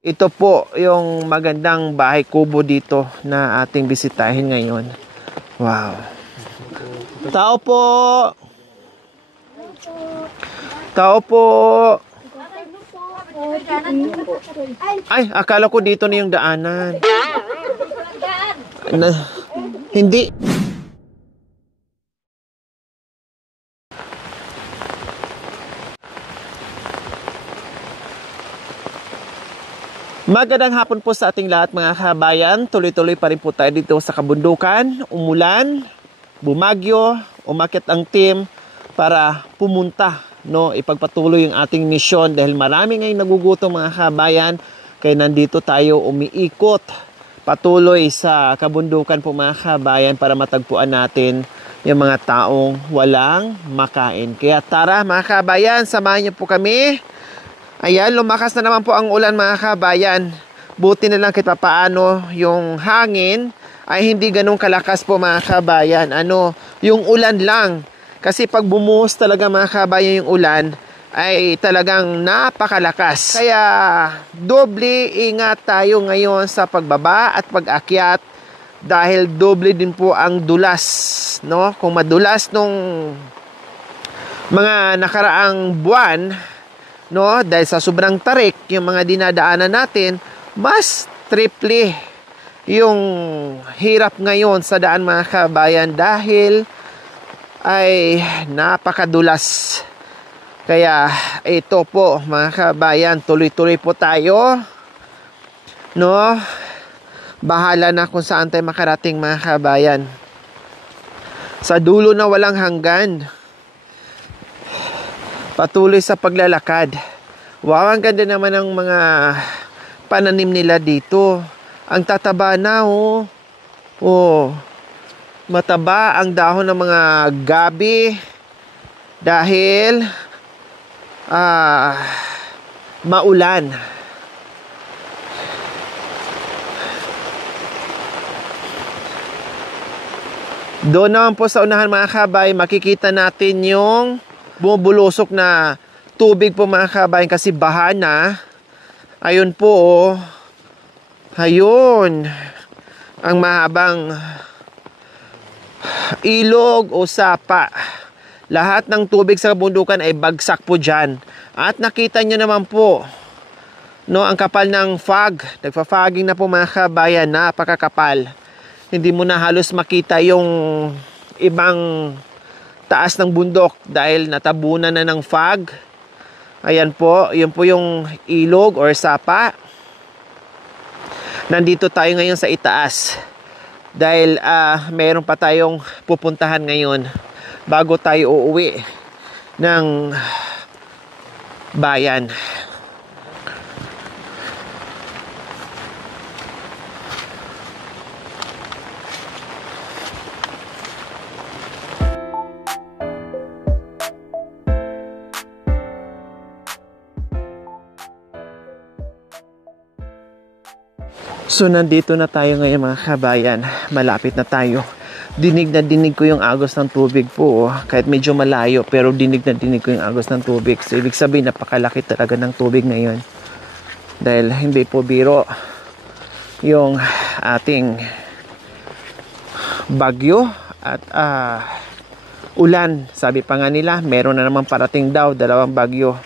Ito po yung magandang bahay kubo dito na ating bisitahin ngayon. Wow. Tao po! Tao po! Ay, akala ko dito na yung daanan. Hindi. Magandang hapon po sa ating lahat mga kabayan. Tuloy-tuloy pa rin po tayo dito sa kabundukan. Umulan, bumagyo, umakyat ang team para pumunta, no, ipagpatuloy yung ating misyon dahil marami ngayong nagugutom mga kabayan. Kaya nandito tayo umiikot patuloy sa kabundukan po mga kabayan para matagpuan natin yung mga taong walang makain. Kaya tara mga kabayan, samahan niyo po kami. Ayan, lumakas na naman po ang ulan mga kabayan. Buti na lang kahit paano yung hangin ay hindi ganun kalakas po mga kabayan. Yung ulan lang. Kasi pag bumuhos talaga mga kabayan yung ulan ay talagang napakalakas. Kaya doble ingat tayo ngayon sa pagbaba at pag-akyat dahil doble din po ang dulas, no? Kung madulas nung mga nakaraang buwan, no, dahil sa sobrang tarik yung mga dinadaanan natin, mas triple yung hirap ngayon sa daan mga kabayan dahil ay napakadulas. Kaya ito po mga kabayan, tuloy-tuloy po tayo, no, bahala na kung saan tayo makarating mga kabayan, sa dulo na walang hanggan. Patuloy sa paglalakad. Wow, ang ganda naman ng mga pananim nila dito. Ang tataba na, oh. Oh. Mataba ang dahon ng mga gabi dahil maulan. Doon naman po sa unahan mga kabay, makikita natin yung bumubulusok na tubig po mga kabayan kasi baha na. Ayun po, oh. Ayun. Ang mahabang ilog o sapa. Lahat ng tubig sa kabundukan ay bagsak po dyan. At nakita nyo naman po, no, ang kapal ng fog. Nagpa-fogging na po mga kabayan. Napakakapal. Hindi mo na halos makita yung ibang taas ng bundok dahil natabunan na ng fog. Ayan po, yun po yung ilog or sapa. Nandito tayo ngayon sa itaas dahil meron pa tayong pupuntahan ngayon bago tayo uuwi ng bayan. So nandito na tayo ngayon mga kabayan. Malapit na tayo. Dinig na dinig ko yung agos ng tubig po. Kahit medyo malayo pero dinig na dinig ko yung agos ng tubig. So ibig sabihin napakalaki talaga ng tubig ngayon. Dahil hindi po biro yung ating bagyo at ulan. Sabi pa nga nila meron na naman parating daw, 2 bagyo.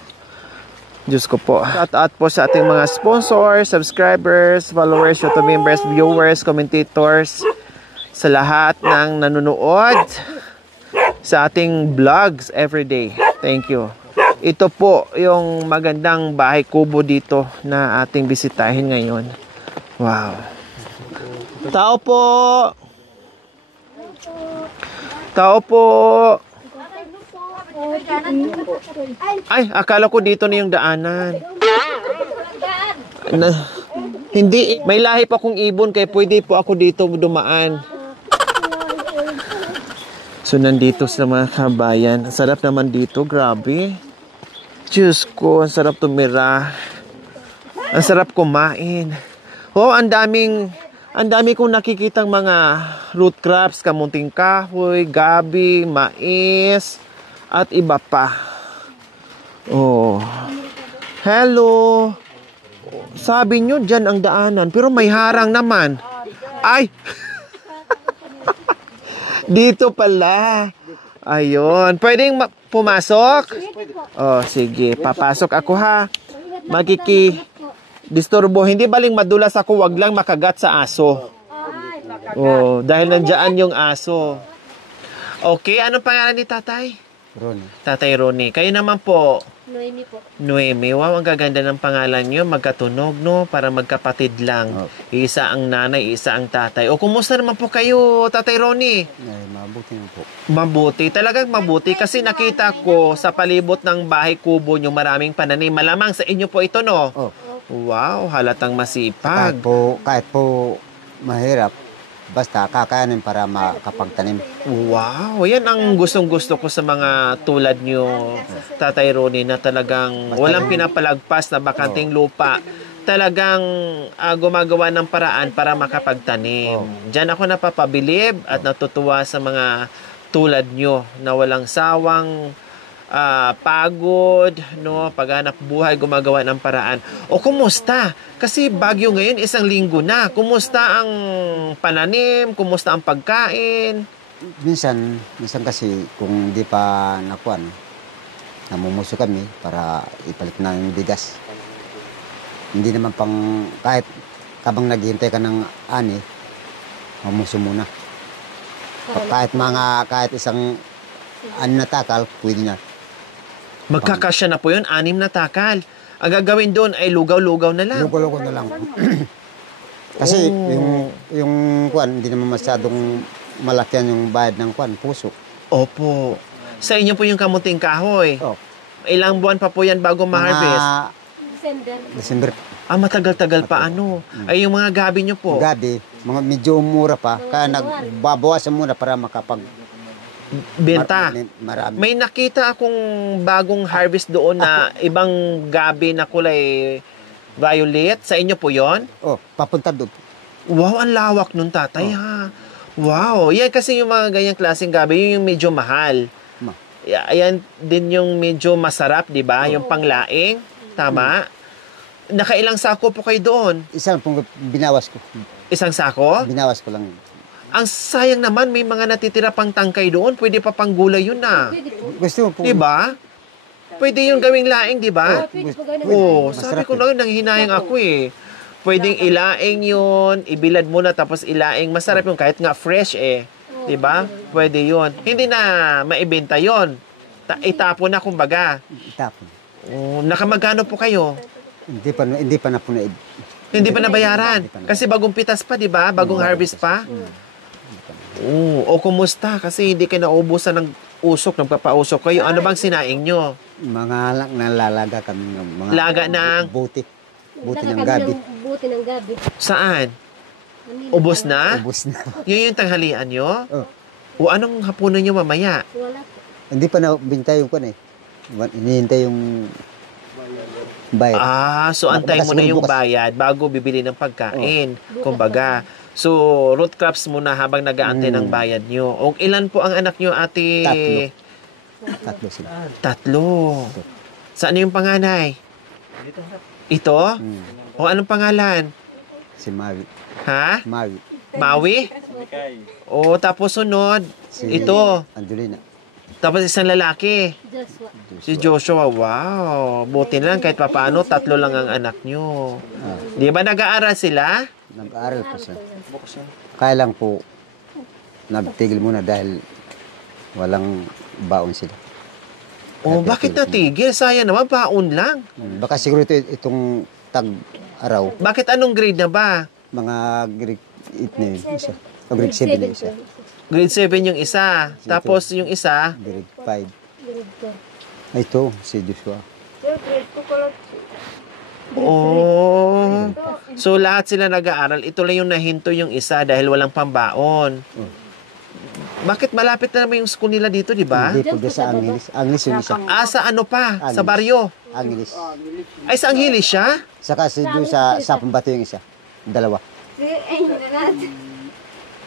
Diyos ko po. Shout out po sa ating mga sponsors, subscribers, followers, YouTube members, viewers, commentators, sa lahat ng nanonood sa ating vlogs everyday. Thank you. Ito po yung magandang bahay kubo dito na ating bisitahin ngayon. Wow. Tao po! Tao po! Ay, akala ko dito na yung daanan. Hindi, may lahi pa kong ibon kaya pwede po ako dito dumaan. So nandito sa mga kabayan. Ang sarap naman dito, grabe. Diyos ko, ang sarap tumira. Ang sarap kumain. Oh, ang dami kong nakikitang mga root crops, kamunting kahoy, gabi, mais, at iba pa. Oh. Hello. Sabi nyo, dyan ang daanan. Pero may harang naman. Ay! Dito pala. Ayun. Pwedeng pumasok? Oh, sige. Papasok ako ha. Disturbo. Hindi baling madulas ako. Wag lang makagat sa aso. Oh, dahil nandiyan yung aso. Okay, anong pangalan ni tatay? Ronnie. Tatay Ronnie. Kayo naman po? Noemi po. Noemi. Wow, ang gaganda ng pangalan nyo. Magkatunog, no? Para magkapatid lang. Oh. Isa ang nanay, isa ang tatay. O, kumusta naman po kayo, Tatay Ronnie? Ay, mabuti na po. Mabuti. Talagang mabuti. Kasi nakita ko sa palibot ng bahay kubo nyo maraming pananim. Malamang sa inyo po ito, no? Oh. Wow, halatang masipag. Kahit po mahirap, basta kakayanin para makapagtanim. Wow, yan ang gustong-gusto ko sa mga tulad nyo, Tatay Ronnie, na talagang walang pinapalagpas na bakanting lupa. Talagang gumagawa ng paraan para makapagtanim. Diyan ako napapabilib at natutuwa sa mga tulad nyo na walang sawang pagod, no, paghanap buhay, gumagawa ng paraan. O kumusta? Kasi bagyo ngayon, isang linggo na. Kumusta ang pananim? Kumusta ang pagkain? Minsan kasi kung di pa nakuan, namumuso kami para ipalit na yung bigas. Hindi naman kahit kabang naghihintay ka ng ani, mamuso muna. Kahit isang ani na takal, pwede na. Magkakasya na po yun, 6 na takal. Ang gagawin doon ay lugaw-lugaw na lang. Lugaw-lugaw na lang. Kasi yung kuan, hindi naman masyadong malaki yung bayad ng kuan, puso. Opo. Sa inyo po yung kamuting kahoy. Oh. Ilang buwan pa po yan bago ma-harvest? December. Matagal-tagal pa ano. Ay yung mga gabi nyo po. Gabi, medyo mura pa. Kaya nagbabawasan muna para Benta. Marami. May nakita akong bagong harvest doon na ibang gabi na kulay violet. Sa inyo po yon? Oh, papunta doon. Wow, ang lawak nun, tatay, ha? Wow. Yan kasi yung mga ganyang klaseng gabi, yun yung medyo mahal. Ayan din yung medyo masarap, di ba? Yung panglaing. Tama? Nakailang sako po kayo doon? Isang pong binawas ko. Isang sako? Binawas ko lang. Ang sayang naman, may mga natitira pang tangkay doon. Pwede pa pang gulay yun na. Gusto mo po? Diba? Pwede yung gawing laing, diba? Oo, sabi ko lang, nanghihinayang ako eh. Pwedeng ilaing yun, ibilad mo na tapos ilaing. Masarap yung kahit nga fresh eh. Diba? Pwede yun. Hindi na maibenta yun. Itapon na kumbaga. Itapon. Nakamagano po kayo? Hindi pa na po na. Hindi pa nabayaran. Kasi bagong pitas pa, diba? Bagong harvest pa. O kumusta? Kasi hindi kayo naubusan ng usok, nagpapausok kayo. Ano bang sinaing nyo? Mga nalalaga kami. Mga Laga ng? Buti. Buti ng gabi. Buti ng gabi. Saan? Ubos na? Ubus na. Yun yung tanghalian nyo? Oh. O anong hapunan nyo mamaya? Wala po. Hindi pa na bintay yung kun eh. Hinihintay yung bayad. So antay mo na yung bukas. bayad bago bibili ng pagkain. Kumbaga. So, root crops muna habang nag-aantay ng bayad nyo. O ilan po ang anak nyo, ate? Tatlo sila. Tatlo. Saan yung panganay? Ito? O anong pangalan? Si Mavi. Ha? Mavi. Maui? O tapos sunod? Ito. Angelina. Tapos isang lalaki. Joshua. Si Joshua. Wow. Buti na lang kahit papaano, 3 lang ang anak nyo. Di ba nag-aaral sila? Nag-aaral po siya. Kaya lang po, nagtigil muna dahil walang baon sila. Bakit natigil? Sayang naman, baon lang. Baka siguro itong tag-araw, Bakit anong grade na ba? mga grade 8 na yun isa. O grade 7 na isa. Grade 7 yung isa. Tapos yung isa, Grade 5. Grade 4. Ito, si Joshua. So lahat sila nag-aaral. Ito lang yung nahinto yung isa dahil walang pambaon. Bakit malapit na naman yung school nila dito, di ba? Hindi po, sa Angeles. Angeles yung isa. Sa ano pa? Sa Angeles. baryo. Angeles. Ay, sa Angeles siya? Saka si doon sa Pambato yung isa. 2.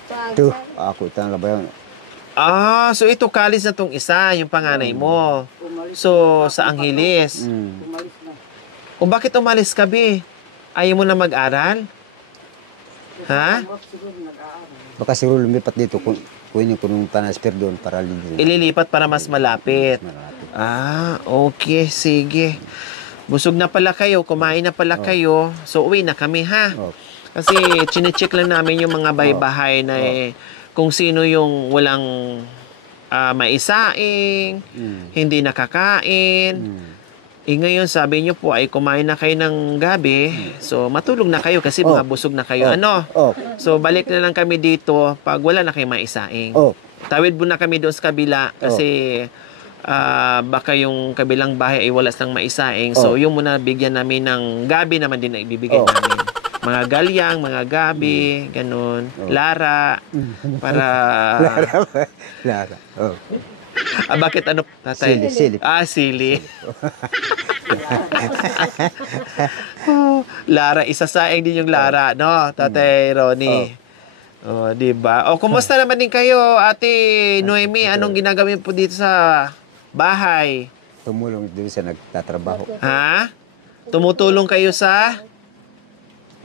Ito, ako, ito na ba yun? So ito college na tong isa, yung panganay mo. So, sa Angeles. O bakit umalis ka, Bi? Ayaw mo na mag-aral? Ha? Baka siguro lumipat dito kung yung transfer doon para libre. Ililipat para mas malapit. Malapit. Ah, okay. Sige. Busog na pala kayo. Kumain na pala kayo. So, uwi na kami, ha? Oh. Kasi, chinecheck lang namin yung mga bahay-bahay na kung sino yung walang maisaing, hindi nakakain. Ngayon, sabi nyo po ay kumain na kayo ng gabi. So, matulog na kayo kasi mga busog na kayo. Ano? So, balik na lang kami dito pag wala na kayo maisaing. Tawid mo na kami doon sa kabila kasi baka yung kabilang bahay ay wala sang maisaing. So, yung muna bigyan namin ng gabi naman din na ibibigay namin. Mga galyang, mga gabi, ganun. Lara, para... Lara. bakit ano, tatay? Sili. Sili. Lara, isasaing din yung Lara, no? Tatay Ronnie. Di ba? Kumusta naman din kayo, Ate Noemi? Anong ginagawin po dito sa bahay? Tumulong doon sa nagtatrabaho. Ha? Tumutulong kayo sa?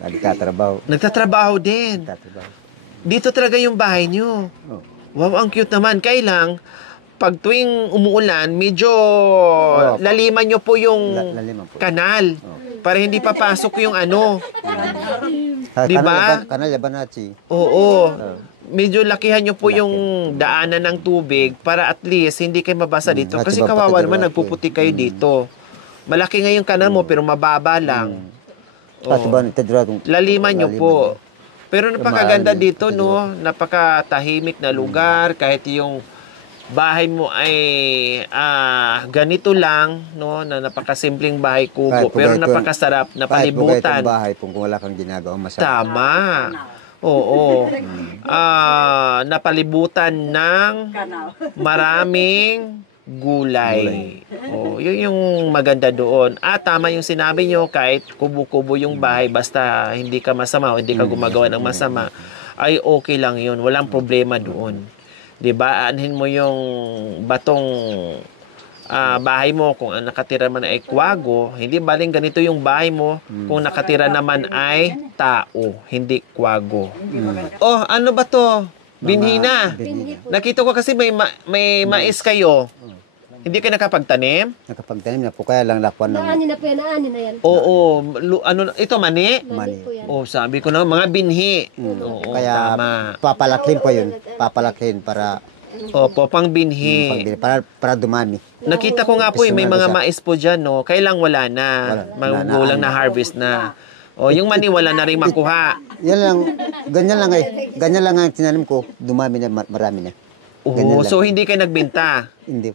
Nagtatrabaho. Nagtatrabaho din. Dito talaga yung bahay nyo. Wow, ang cute naman. Kailang, pag tuwing umuulan, medyo laliman nyo po yung kanal. Para hindi papasok yung ano. Di ba? Kanal, Yabanachi. Oo. Medyo lakihan nyo po yung daanan ng tubig para at least hindi kayo mabasa dito. Kasi kawawa naman, nagpuputi kayo dito. Malaki nga yung kanal mo, pero mababa lang. Laliman nyo po. Pero napakaganda dito, no? Napakatahimik na lugar. Kahit yung bahay mo ay ganito lang, no, na napakasimpleng bahay kubo, pero napakasarap na palibutan. Kahit bahay kung wala kang ginagawa masarap. Tama. Oo. Napalibutan ng maraming gulay. Yun yung maganda doon. Tama yung sinabi nyo, kahit kubo-kubo yung bahay, basta hindi ka masama o hindi ka gumagawa ng masama, ay okay lang yun. Walang problema doon. Diba? Aanhin mo yung batong bahay mo. Kung ang nakatira man ay kwago, hindi baling ganito yung bahay mo. Kung nakatira naman ay tao, hindi kwago. Ano ba to? Binhi na. Nakita ko kasi may mais kayo. Hindi ka nakapagtanim? Nakapagtanim na po, kaya lang lakuan ng... Naanin na po yan, naanin na yan. Oo. Ito mani? Mani po yan. Sabi ko na, mga binhi. Kaya tama. papalakin po yun. Papalakin para... Opo, pang binhi. Para dumami. Nakita ko nga po, may mga mais po dyan, no? Kailang wala na. Magulang na harvest na. Yung mani, wala na rin makuha. Yan lang, ganyan lang Ganyan lang ang tinanim ko, dumami na, marami na. So hindi kayo nagbenta? Hindi.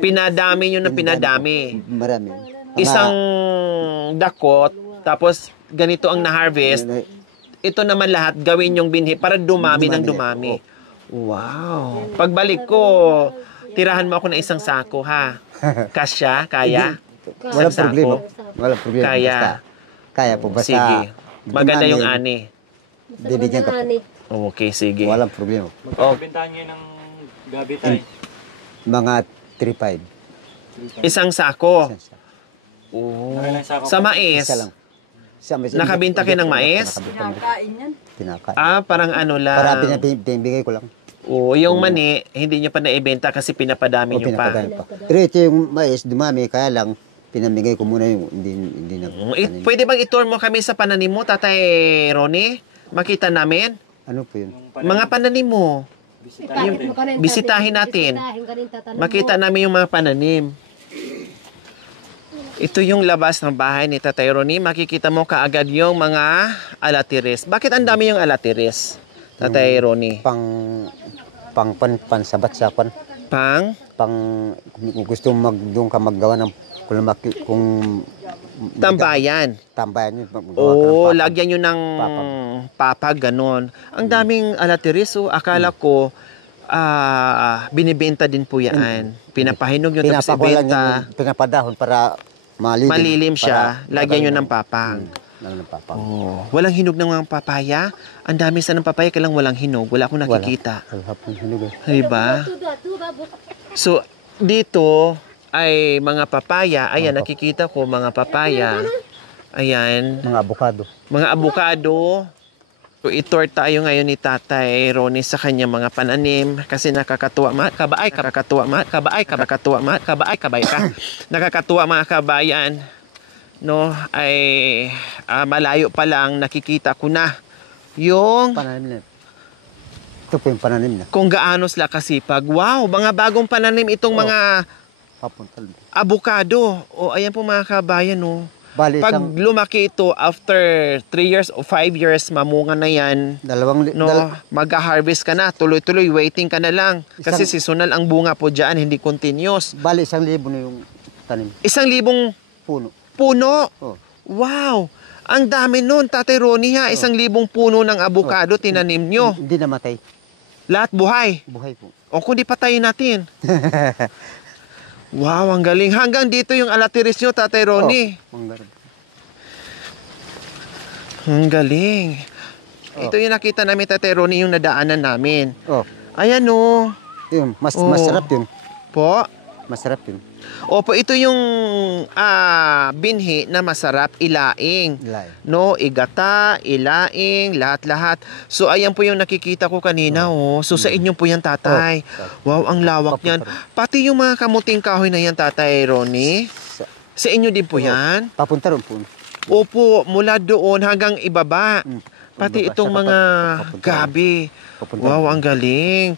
Pinadami nyo na pinadami? Marami. Isang dakot, tapos ganito ang na-harvest. Ito naman lahat, gawin yung binhi para dumami ng dumami. Wow. Pagbalik ko, tirahan mo ako ng isang sako, ha? Kasya? Kaya? Walang problema. Walang problema. Kaya? Kaya po, basta... Sige. Maganda yung ani. Bibigyan ka po. Okay, sige. Walang problema. Magkakabintahan nyo ng gabi tayo? Mga 3-5. Isang sako? Sako. Sa mais? Isa lang. Nakabinta kayo ng mais? Kinakain yan. Kinakain. Parang ano lang. Para pinibigay ko lang. Yung mani, hindi nyo pa naibenta kasi pinapadami nyo pa. Pinapadami pa. Pero ito yung mais, dumami, kaya lang, pinamigay ko muna yung hindi na. Pwede bang i-tour mo kami sa pananim mo, Tatay Ronnie? Makita namin? Ano po yun? Mga pananim mo. Bisitahin natin. Makita namin yung mga pananim. Ito yung labas ng bahay ni Tatay Ronnie. Makikita mo kaagad yung mga alatiris. Bakit ang dami yung alatiris, Tatay Ronnie? Pansabat sa kwan. Kung gusto doon ka maggawa ng kung tambayan. Tambayan yun. Lagyan nyo ng papag, ganon. Ang daming alatiris, akala ko binibenta din po yan. Pinapahinog nyo tapos ibenta. Pinapadahon para malilim siya. Lagyan nyo ng papang. Walang hinog ng mga papaya. Ang dami sa ng papaya, kailang walang hinog. Wala akong nakikita. Diba? So, dito ay mga papaya. Ayan, nakikita ko mga papaya. Ayan. Mga abukado. Mga abukado. So, itour tayo ngayon ni Tatay Ronnie sa kanyang mga pananim kasi nakakatuwa nakakatuwa mga kabayan, no, ay malayo pa lang nakikita ko na yung Pananim na. Ito po yung pananim na. kung gaano sila kasipag. Wow, mga bagong pananim itong mga Papunta. abukado. O ayan po mga kabayan, no. Bali, Pag isang lumaki ito, after 3 years o 5 years, mamunga na yan. dalawang No, mag-harvest ka na, tuloy-tuloy, waiting ka na lang. Kasi seasonal ang bunga po dyan, hindi continuous. bali 1,000 na yung tanim. 1,000 Puno. puno. Oh. Wow! Ang dami nun, Tatay Ronnie ha. 1,000 puno ng abukado tinanim nyo. Hindi namatay. Lahat buhay. Buhay po. O kundi patayin natin. Wow, ang galing. Hanggang dito yung alatiris nyo, Tatay Ronnie. Ang galing. Ito yung nakita namin, Tatay Ronnie, yung nadaanan namin. Oh, Ayan o. yun. Oh. Masarap yun. Po. Masarap yun. Opo, ito yung binhi na masarap ilaing. Ilay. No, igata, ilaing, lahat-lahat. So, ayan po yung nakikita ko kanina, oh. So, sa inyo po yan, Tatay. Wow, ang lawak niyan. Pati yung mga kamuting kahoy na yan, Tatay Ronnie. Sa inyo din po yan? Papunta ron po. Opo, mula doon hanggang ibaba. Pati Ibaba, itong saka mga papunta ron. gabi. Papunta Wow, ron. ang galing.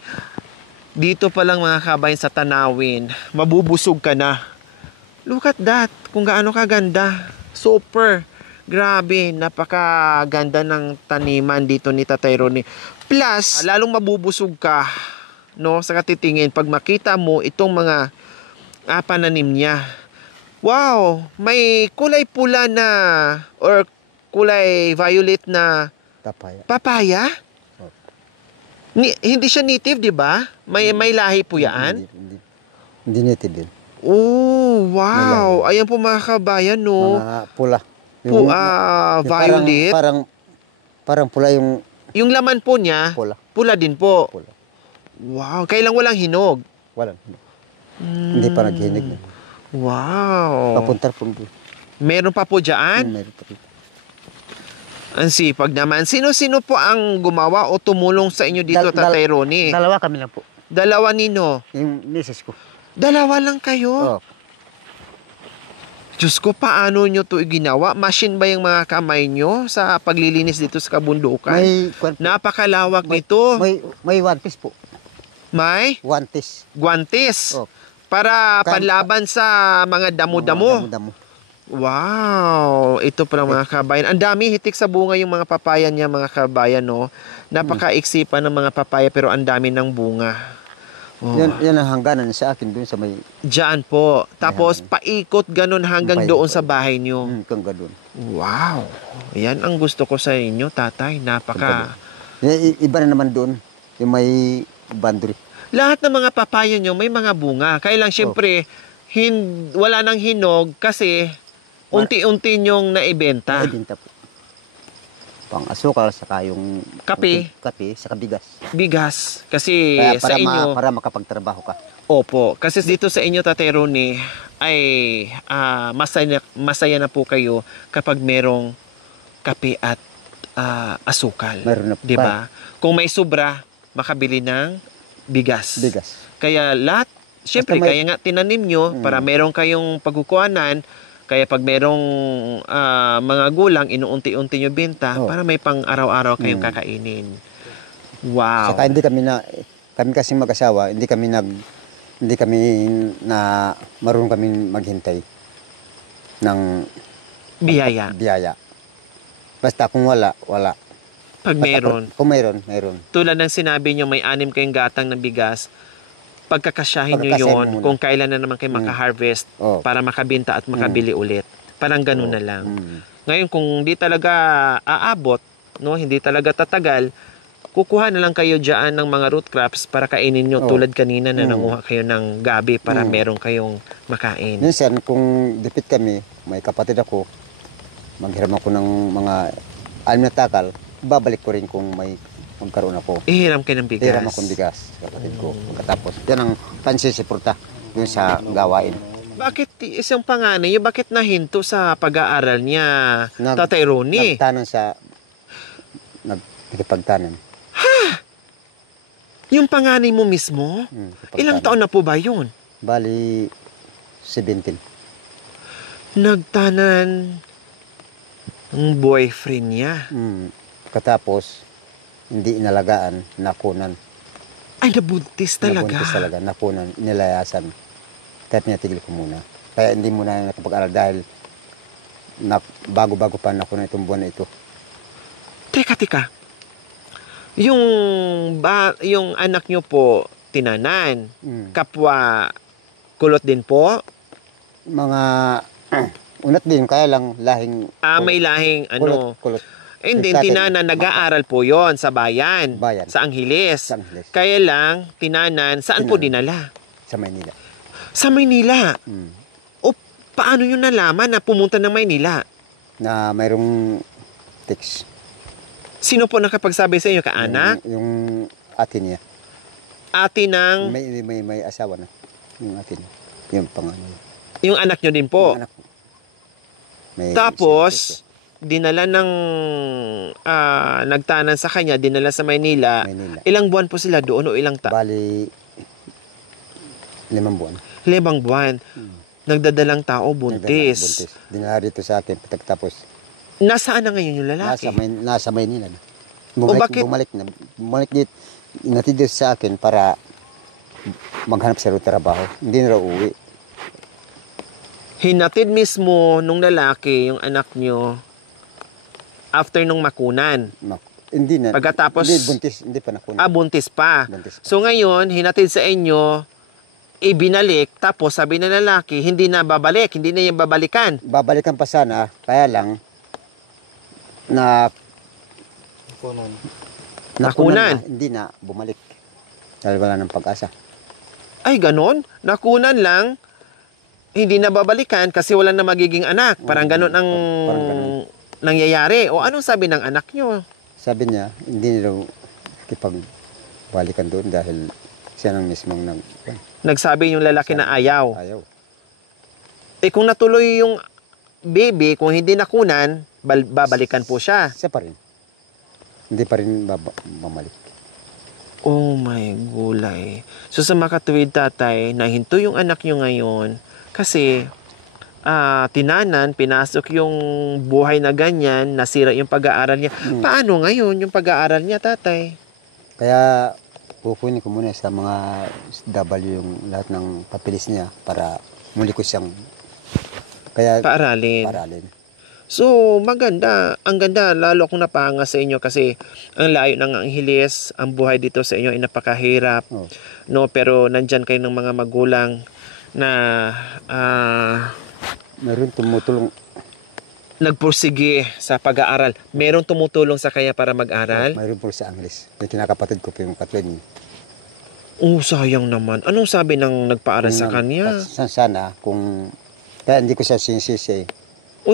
Dito pa lang mga kabayan sa tanawin, mabubusog ka na. Look at that, kung gaano kaganda. Super. Grabe, napakaganda ng taniman dito ni Tatay Ronnie. Plus, lalong mabubusog ka, no, sa katitingin pag makita mo itong mga pananim niya. Wow, may kulay pula na or kulay violet na Papaya. papaya. Hindi siya native, di ba? May lahi po yan? Hindi native yun. Oh, wow. Ayan po mga kabayan, no? Mga pula. Po, yung violet. Parang pula yung Yung laman po niya, pula. pula din po. Pula. Wow. Kailang walang hinog. Wala. Hindi pa naghinig. Wow. Papunta po. Meron pa po dyan? Meron pa rin. Ang sipag naman. Sino-sino po ang gumawa o tumulong sa inyo dito, Tatay Ronnie? Dalawa kami lang po. Dalawa nino. Yung misis ko. Dalawa lang kayo? Oh. Diyos ko, paano nyo to ginawa? Machine ba yung mga kamay nyo sa paglilinis dito sa kabundukan? Napakalawak nito. May one piece po. May One piece. guantes. Oh. Para panlaban sa mga damo-damo. Damo-damo. Wow! Ito pala mga kabayan. Ang dami hitik sa bunga yung mga papaya niya, mga kabayan, no? Napaka-iksipan ng mga papaya pero ang dami ng bunga. Oh. Yan ang hangganan sa akin doon sa may... Diyan po. Tapos paikot ganun hanggang doon sa bahay niyo. Hanggang doon. Wow! Yan ang gusto ko sa inyo, Tatay. Napaka... Iba na naman doon. Yung may boundary. Lahat ng mga papaya nyo may mga bunga. Kaya lang syempre, wala nang hinog kasi unti-unti nyong naibenta. Naibenta po. Pang asukal, saka yung... Kape. Kape, saka bigas. Bigas. Kasi Kaya sa inyo... para makapagtrabaho ka. Opo. Kasi dito sa inyo, Tatay Ronnie, ay masaya na po kayo kapag merong kape at asukal. Meron na po. Diba? Kung may sobra, makabili ng bigas. Bigas. Kaya lahat, syempre, kaya nga tinanim nyo para meron kayong pagkukuhanan. Kaya pag merong mga gulang, inuunti-unti nyo benta para may pang araw-araw kayong kakainin. Wow. Saka kami kasi mag-asawa, hindi kami na marunong kami maghintay ng biyaya. Basta kung wala. Pag meron. Kung meron. Tulad ng sinabi nyo, may 6 kayong gatang ng bigas. Pagkakasyahin nyo yun kung kailan na naman kayo makaharvest para makabenta at makabili ulit. Parang ganun na lang. Ngayon, kung hindi talaga aabot, no, hindi talaga tatagal, kukuha na lang kayo dyan ng mga root crops para kainin nyo tulad kanina na nanguha kayo ng gabi para meron kayong makain. Minsan, kung dipit kami, may kapatid ako, maghiram ako ng mga 6 na takal, babalik ko rin kung may magkaroon ako. Ihiram kayo ng bigas. Hiram akong bigas sa kapatid ko. Pagkatapos, yan ang pansisipurta yun sa gawain. Bakit isang panganay niyo, bakit nahinto sa pag-aaral niya, Nag- Tatay Ronnie? Nagtanon sa, nakipagtanon. Yung panganay mo mismo? Ilang taon na po ba yun? Bali, 17. Nagtanan ng boyfriend niya. Katapos, hindi inalagaan, nakunan. Ay, nabuntis talaga. Nabuntis talaga, nakunan, nilayasan. Kahit tigil ko muna. Kaya hindi muna nakapag-aral dahil bago-bago pa nakunan itong buwan na ito. Teka. Yung anak nyo po, tinanan. Kapwa kulot din po? Mga unat din, kaya lang lahing... May lahing kulot. And then, tinanan, nag-aaral po yon sa bayan. Sa Angeles. Kaya lang, tinanan, saan po dinala? Sa Maynila. Sa Maynila? O, paano nyo nalaman na pumunta ng Maynila? Na mayroong text. Sino po nakapagsabi sa inyo, kaanak? Yung ate niya. Ate ng... May asawa na. Yung ate niya. Yung panganay. Yung anak nyo din po? Yung anak ko. Tapos, dinala ng... nagtanan sa kanya, dinala sa Maynila. Ilang buwan po sila doon o ilang Bali, 5 buwan. 5 buwan. Nagdadalang tao, buntis. Dinala dito sa akin, tapos nasaan na ngayon yung lalaki? Nasa Maynila na. Bakit? Bumalik dito. Inatid dito sa akin para maghanap sa trabaho. Hindi na raw uwi. Hinatid mismo nung lalaki, yung anak nyo, after nung makunan. Hindi na. Pagkatapos... Hindi, buntis. Hindi pa nakunan. Buntis pa. Buntis pa. So ngayon, hinatid sa inyo, ibinalik, tapos sabi ng lalaki, hindi na babalik, hindi na yung babalikan. Babalikan pa sana, kaya lang, nakunan. Hindi na bumalik. Dahil wala ng pag-asa. Ay, ganon? Nakunan lang, hindi na babalikan kasi wala na magiging anak. Parang ganon ang nangyayari. O anong sabi ng anak nyo? Sabi niya, hindi na kipagbalikan doon dahil siya nang mismong nagsabi yung lalaki na ayaw. Kung natuloy yung baby, kung hindi nakunan, babalikan po siya. Siya pa rin. Hindi pa rin mamalik. Oh my gulay. So sa makatuwid, tatay, nahinto yung anak nyo ngayon kasi tinanan, pinasok yung buhay na ganyan, nasira yung pag-aaral niya. Paano ngayon yung pag-aaral niya, tatay? Kaya kukunin ko muna sa mga W yung lahat ng papilis niya para muli ko siyang paaralin. So, maganda. Ang ganda, lalo akong napahanga sa inyo kasi ang layo ng Angeles, ang buhay dito sa inyo ay napakahirap. No, pero nandyan kayo ng mga magulang na meron tumutulong. Nagpursige sa pag-aaral. Meron tumutulong sa kanya para mag-aral? Mayroon po sa Angeles. Yung kinakapatid ko po yung katwin. Sayang naman. Anong sabi ng nagpaaral sa kanya? Sana kung... Kaya hindi ko siya sinisisi.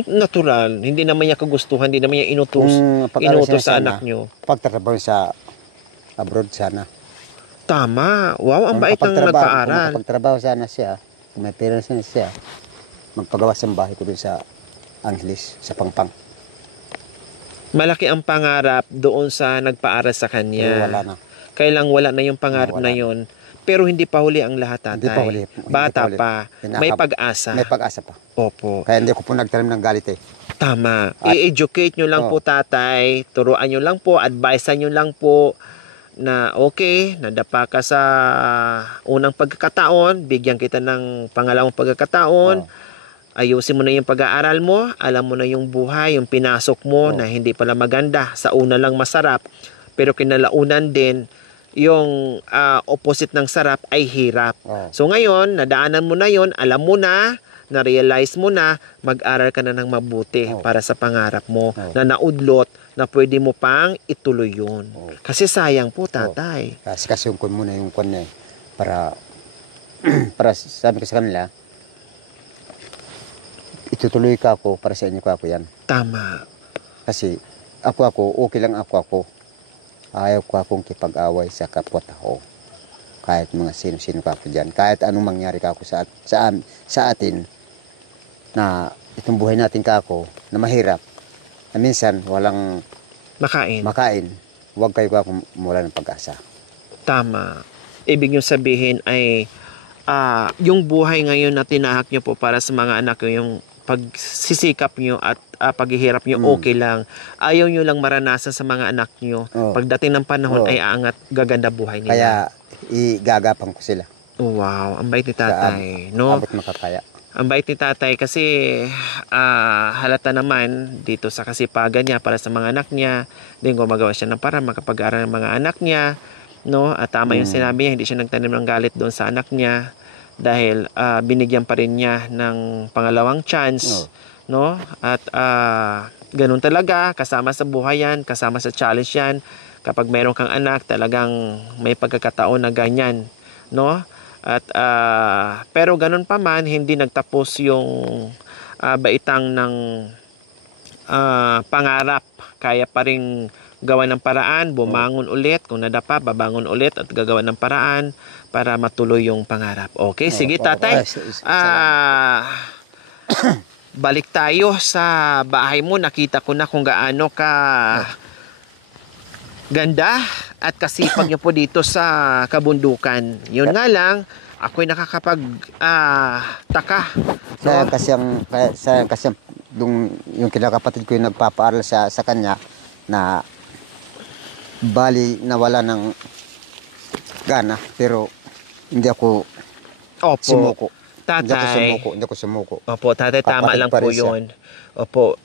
Natural. Hindi naman niya kagustuhan. Hindi naman niya inutos sa anak niyo. Pagtatrabaho sa abroad sana. Tama. Wow, ang bait ng nagpaaral. Kung pagtrabaho sana siya, kung may pera siya, magpagawa sa bahay ko dun sa Angeles, sa Pangpang. Malaki ang pangarap doon sa nagpaaral sa kanya. Wala na. Kailang wala na yung pangarap na yun. Pero hindi pa huli ang lahat, tatay. Hindi pa huli. Bata pa. May pag-asa. May pag-asa pa. Opo. Kaya hindi ko po nagtanim ng galit eh. Tama. I-educate nyo lang po, tatay. Turuan nyo lang po. Advisean nyo lang po na okay, nadapa ka sa unang pagkakataon. Bigyan kita ng pangalawang pagkakataon. Ayusin mo na yung pag-aaral mo. Alam mo na yung buhay, yung pinasok mo na hindi pala maganda. Sa una lang masarap. Pero kinalaunan din, yung opposite ng sarap ay hirap. So ngayon, nadaanan mo na yon, alam mo na, na-realize mo na, mag-aral ka na ng mabuti para sa pangarap mo na naudlot na pwede mo pang ituloy yun. Kasi sayang po, tatay. Kasi yung muna yung kwan niya para sabi ko sa kanila, itutuloy ka ako para sa inyo ka ako yan. Tama. Kasi okay lang ako. Ayaw ko akong kipag-away sa kapwa-tao. kahit mga sino-sino ka po dyan. Kahit anong mangyari ka ako sa atin, na itong buhay natin ka ako, na mahirap, na minsan walang makain, huwag kayo ka mula ng pag-asa. Tama. Ibig nyo sabihin ay yung buhay ngayon na tinahak nyo po para sa mga anak nyo, yung pagsisikap nyo at paghihirap nyo, okay lang. Ayaw nyo lang maranasan sa mga anak nyo. Pagdating ng panahon ay aangat, gaganda buhay nila. Kaya igagapang ko sila. Wow, ang bait ni tatay. No? Abot makakaya. Ang bait ni tatay kasi halata naman dito sa kasipagan niya para sa mga anak niya. Din gumagawa siya ng para makapag-aral ng mga anak niya. No? At tama yung sinabi niya, hindi siya nagtanim ng galit doon sa anak niya dahil binigyan pa rin niya ng pangalawang chance. No? At ganun talaga, kasama sa buhay yan, kasama sa challenge yan. Kapag mayroon kang anak, talagang may pagkakataon na ganyan. No? At pero ganun pa man, hindi nagtapos yung baitang ng pangarap. Kaya pa rin gawa ng paraan, bumangon ulit, kung nadapa, babangon ulit at gagawa ng paraan para matuloy yung pangarap. Okay, sige tatay. Balik tayo sa bahay mo. Nakita ko na kung gaano ka ganda at kasipag niyo po dito sa kabundukan. Yun nga lang, ako'y nakakapag-taka. Sayang kasi yung kinakapatid ko yung nagpapaaral sa kanya na bali nawala ng gana, pero hindi ako sumuko. Tatay. Hindi ako sumuko. Opo, tatay, tama Kapatid lang pa po rin siya. yun. Opo,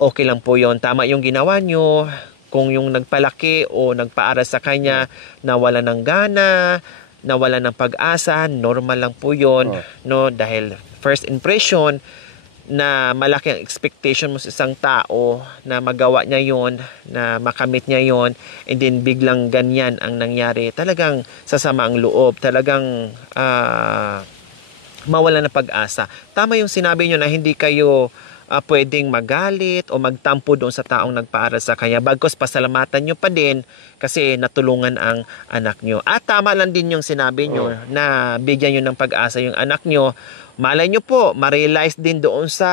okay lang po yun. Tama yung ginawa nyo. Kung yung nagpalaki o nagpaaral sa kanya, nawala ng gana, nawala ng pag-asa, normal lang po yun. No? Dahil first impression, na malaki ang expectation mo sa isang tao na magawa niya yon, na makamit niya yon, and then biglang ganyan ang nangyari, talagang sasama ang loob, talagang mawala ng pag-asa. Tama yung sinabi nyo na hindi kayo pwedeng magalit o magtampo doon sa taong nagpaaral sa kanya, bagkus pasalamatan nyo pa din kasi natulungan ang anak nyo. At tama lang din yung sinabi nyo na bigyan nyo ng pag-asa yung anak nyo. Malay nyo po, ma-realize din doon sa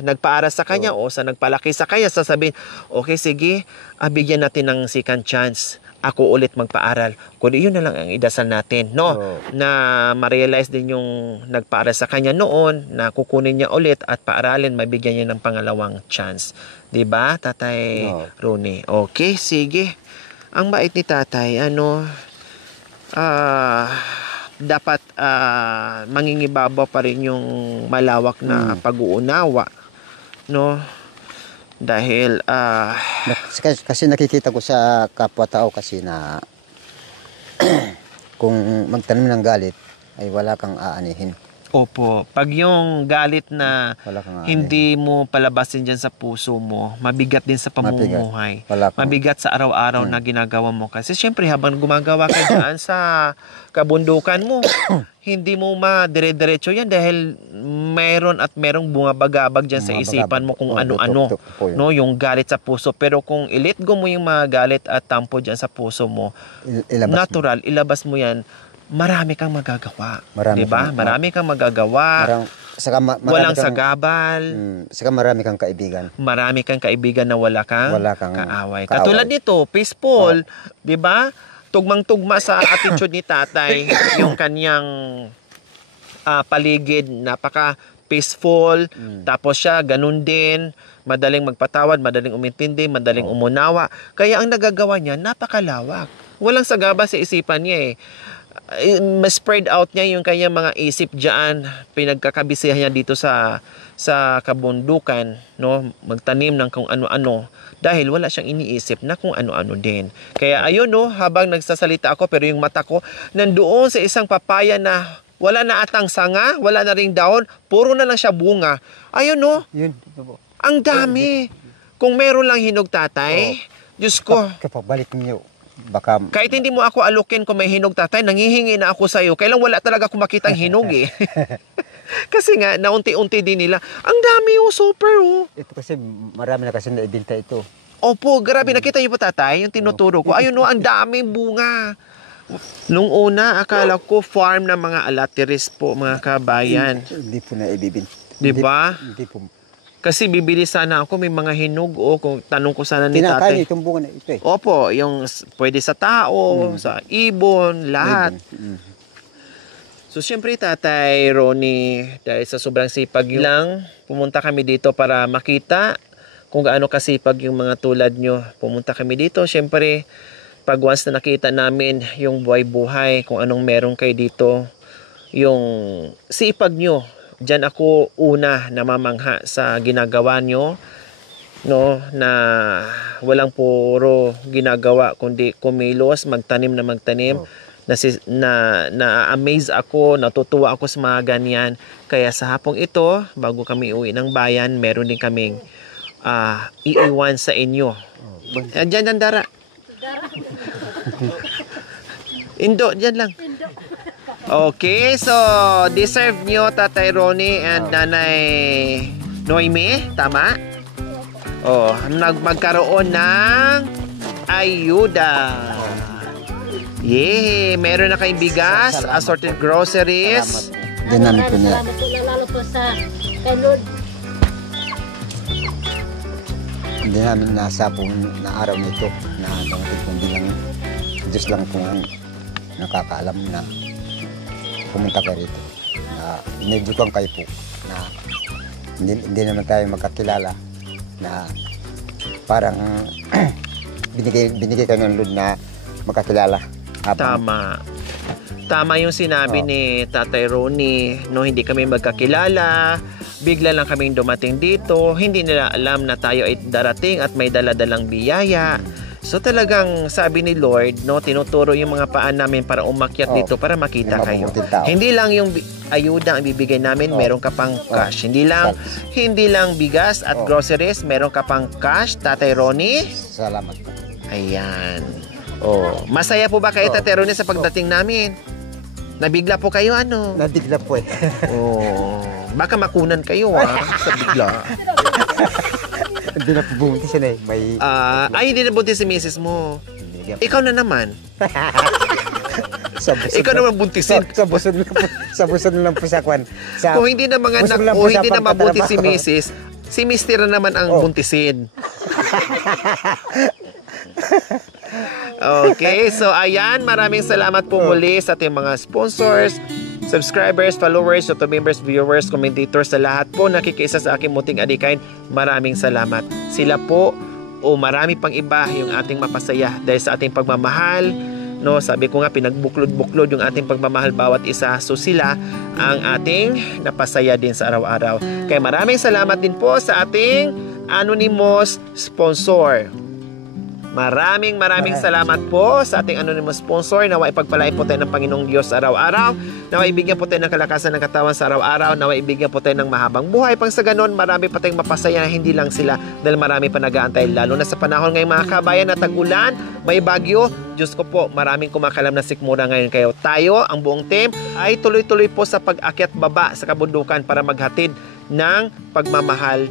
nagpaaral sa kanya o sa nagpalaki sa kanya, sasabihin, okay, sige, bigyan natin ng second chance. Ako ulit magpaaral. Kundi yun na lang ang idasal natin, no? Na ma-realize din yung nagpaaral sa kanya noon, na kukunin niya ulit at paaralin, mabigyan niya ng pangalawang chance. 'Di ba, Tatay Ronnie? Okay, sige. Ang bait ni Tatay, dapat mangingibabaw pa rin yung malawak na pag-uunawa, no? Dahil kasi nakikita ko sa kapwa-tao kasi na kung magtanim ng galit ay wala kang aanihin. opo, pag yung galit na Wala kang hindi mo palabasin dyan sa puso mo, mabigat din sa pamumuhay. Mabigat sa araw-araw na ginagawa mo. Kasi syempre habang gumagawa ka dyan sa kabundukan mo, hindi mo madire-diretso yan dahil merong bumabagabag dyan sa isipan mo kung ano-ano. No, yung galit sa puso. Pero kung i-let go mo yung mga galit at tampo dyan sa puso mo, ilabas mo yan, marami kang magagawa. Diba? Marami kang magagawa. Walang sagabal. Saka marami kang kaibigan. Marami kang kaibigan na wala kang kaaway. Katulad nito, peaceful. Diba? Tugmang-tugma sa attitude ni tatay. Yung kanyang paligid, napaka peaceful. Tapos siya, ganun din. Madaling magpatawad, madaling umintindi, madaling umunawa. Kaya ang nagagawa niya, napakalawak. Walang sagabal sa isipan niya spread out niya yung kanyang mga isip diyan, pinagkakabisihan niya dito sa kabundukan, no, magtanim ng kung ano-ano dahil wala siyang iniisip na kung ano-ano din. Kaya ayun, no, habang nagsasalita ako pero yung mata ko nandoon sa isang papaya na wala na atang sanga, wala na ring daon, puro na lang siya bunga. Ayun, no. Yun. Ang dami. Kung meron lang hinog, tatay, Diyos ko. Kapag balik niyo, baka kahit hindi mo ako alukin kung may hinog, tatay, nanghihingi na ako sa'yo. Kailan wala talaga akong makitang hinog Kasi nga, naunti-unti din nila. Ang dami super Ito kasi marami na kasi naibinta ito. Opo, grabe. Nakita niyo po, tatay, yung tinuturo ko. Ayun ang daming bunga. Nung una, akala ko farm ng mga alateris po, mga kabayan. Hindi po na ibibin. Di ba? Hindi po. Kasi bibili sana ako, may mga hinog o kung tanong ko sana ni Kinakain tatay. itong bunga na ito eh. Opo, yung pwede sa tao, sa ibon, lahat. So, syempre, Tatay Ronnie, dahil sa sobrang sipag lang, pumunta kami dito para makita kung gaano kasipag yung mga tulad nyo. Pumunta kami dito, syempre, pag once na nakita namin yung buhay-buhay, kung anong meron kayo dito, yung sipag nyo, dyan ako una namamangha sa ginagawa nyo, no, na walang puro ginagawa, kundi kumilos, magtanim na magtanim. Na-amaze ako, natutuwa ako sa mga ganyan. Kaya sa hapong ito, bago kami uwi ng bayan, meron din kaming iiwan sa inyo. Diyan ang dara. Indo, diyan lang. Okay, so deserve nyo Tatay Ronnie and Nanay Noemi, tama? Oh, magkaroon ng ayuda. Yay! Meron na kayong bigas, assorted groceries. Din namin po niya. Salamat po lalo po sa kay Lord. Hindi namin nasa po na araw nito na kundi lang Diyos lang po ang nakakaalam na pumunta ka rito. Na inedyokan kayo po na hindi naman tayo magkakilala na parang binigay kayo ng Lord na magkakilala. Tama. Tama yung sinabi ni Tatay Ronnie, no, hindi kami magkakilala, bigla lang kaming dumating dito, hindi nila alam na tayo ay darating at may dala-dalang biyaya. So talagang sabi ni Lord, no, tinuturo yung mga paan namin para umakyat dito para makita kayo. Hindi lang yung ayuda ang bibigay namin, meron ka pang cash. Hindi lang bigas at groceries, meron ka pang cash, Tatay Ronnie. Salamat po. Ayan. Oh, masaya po ba kayo, Tatay Ronnie, sa pagdating namin? Nabigla po kayo, ano? Nadigla po eh. Oh, baka makunan kayo, sa bigla. Hindi na po bumuntis yun eh. Hindi na buntis si misis mo. Ikaw na naman. Ikaw naman buntisin. Sa busod na lang po sa kwan. Kung hindi na mga anak o hindi na mabuntis si misis, si mister na naman ang buntisin. Okay, so ayan, maraming salamat po muli sa ating mga sponsors, subscribers, followers, YouTube members, viewers, commentators, sa lahat po nakikiisa sa aking muting adikain. Maraming salamat. Sila po o marami pang iba yung ating mapasaya dahil sa ating pagmamahal. No, sabi ko nga, pinagbuklod-buklod yung ating pagmamahal bawat isa. So sila ang ating napasaya din sa araw-araw. Kaya maraming salamat din po sa ating anonymous sponsor. Maraming salamat po sa ating anonymous sponsor. Nawa ipagpalain po tayo ng Panginoong Diyos araw-araw. Nawa ibigyan po tayo ng kalakasan ng katawan sa araw-araw. Nawa ibigyan po tayo ng mahabang buhay. Pang sa ganon, marami pa tayong mapasaya na hindi lang sila dahil marami pa nag-aantay. Lalo na sa panahon ngayon mga kabayan na tag-ulan, may bagyo. Diyos ko po, maraming kumakalam na sikmura ngayon kayo. Tayo, ang buong team, ay tuloy-tuloy po sa pag-akyat baba sa kabundukan para maghatid ng pagmamahal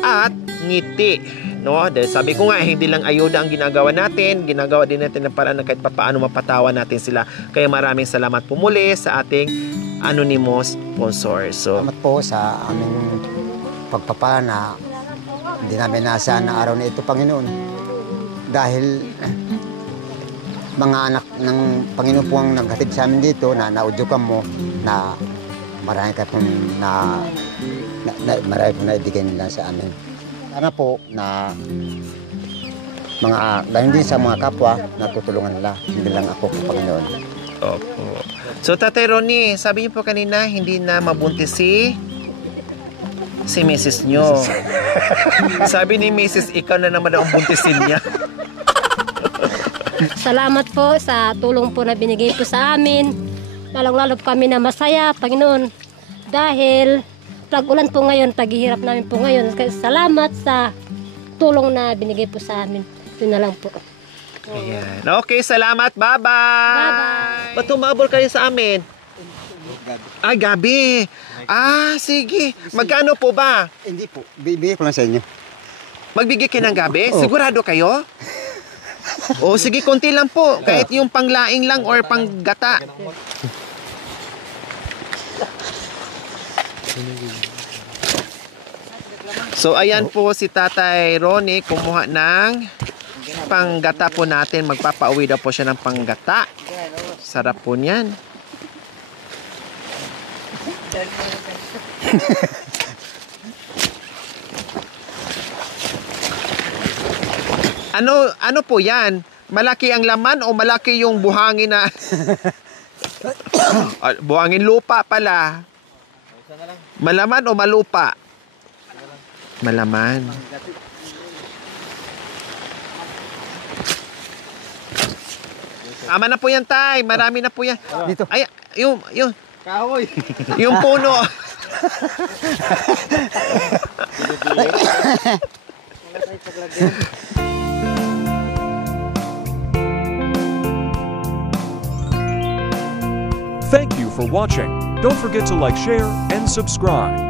at ngiti. No, dahil sabi ko nga, hindi lang ayuda ang ginagawa natin, ginagawa din natin ng paraan na kahit papaano mapatawa natin sila. Kaya maraming salamat po muli sa ating anonymous sponsor. So, salamat po sa aming pagpapana. Hindi namin nasa na araw na ito, Panginoon. Dahil mga anak ng Panginoon po ang naghatid sa amin dito na naudyukan mo na marami ka pong marami po na ibigay nila sa amin. Sana po na dahil din sa mga kapwa natutulungan nila, hindi lang ako, Panginoon. Opo. So, Tatay Ronnie, sabi niyo po kanina, hindi na mabuntis si Mrs. nyo. Sabi ni Mrs., ikaw na naman ang buntisin niya. Salamat po sa tulong po na binigay po sa amin. Lalong-lalo po kami na masaya, Panginoon. Dahil pag-ulan po ngayon, paghihirap namin po ngayon. Salamat sa tulong na binigay po sa amin. Yun na lang po. Ayan. Okay, salamat. Bye-bye. Bye-bye. Ba't tumabol kayo sa amin? Ay, gabi. Sige. Magkano po ba? Hindi po, bibigay ko lang sa inyo. Magbigay kayo ng gabi? Sigurado kayo? O sige, konti lang po. Kahit yung panglaing lang or panggata. So ayan po si Tatay Ronnie kumuha ng panggata po natin. Magpapauwi daw po siya ng panggata. Sarap po niyan. Ano po yan? Malaki ang laman o malaki yung buhangin na... buhangin lupa pala. Malaman o malupa? Malaman. Tama na po yan, Tay. Marami na po yan. Dito. Ay, yung Kahoy. yung puno. Thank you for watching. Don't forget to like, share, and subscribe.